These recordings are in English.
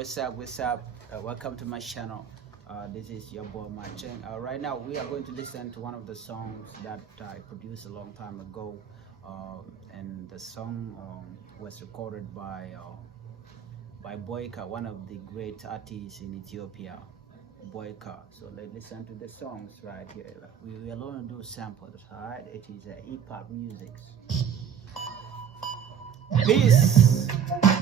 what's up? What's up? Welcome to my channel. This is your boy Marching. Right now, we are going to listen to one of the songs that I produced a long time ago, and the song was recorded by Boika, one of the great artists in Ethiopia. Boika. So let's listen to the songs right here. We are going to do samples. Alright, it is hip hop music. Peace.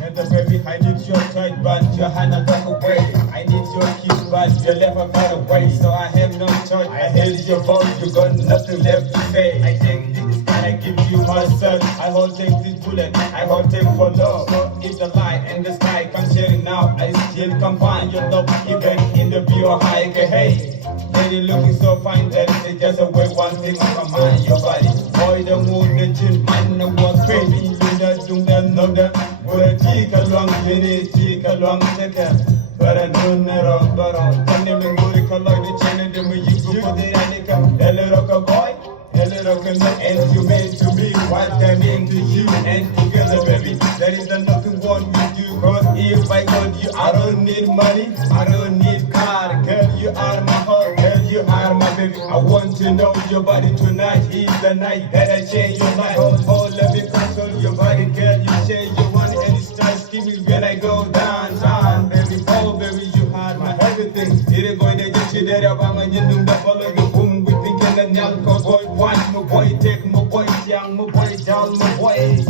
And the baby, I need your tight, but your hand I back away. I need your kiss, but your left far away. So I have no choice. I hate your voice, you got nothing left to say. I take this and I give you myself. I hold things in bullet, I hold things for love. So if the light and the sky come sharing now, I still can find your love even in the view high. Hey, lady looking so fine that it's just a way one thing on my mind, your body. Boy, the mood, the chin, man, the was crazy. Dung them know that we're a chica long, chica long, but I don't know, but I'm telling me, good color, the channel, the way you go for the Anika, a little boy, a little and you made to me, what came into you, and together, baby, there is nothing wrong with you, cause if I got you, I don't need money, I don't need car, girl, you are my heart, girl, you are my baby, I want to know your body tonight, is the night that I change your life, oh, let me console your body, girl, you change your one, and it starts screaming when I go down, baby, oh, baby, you are my everything, it is going to get you there, I'm going to do the follow you, boom, we begin the nyal, boy, watch my boy, take my boy, young, my boy, down, my boy,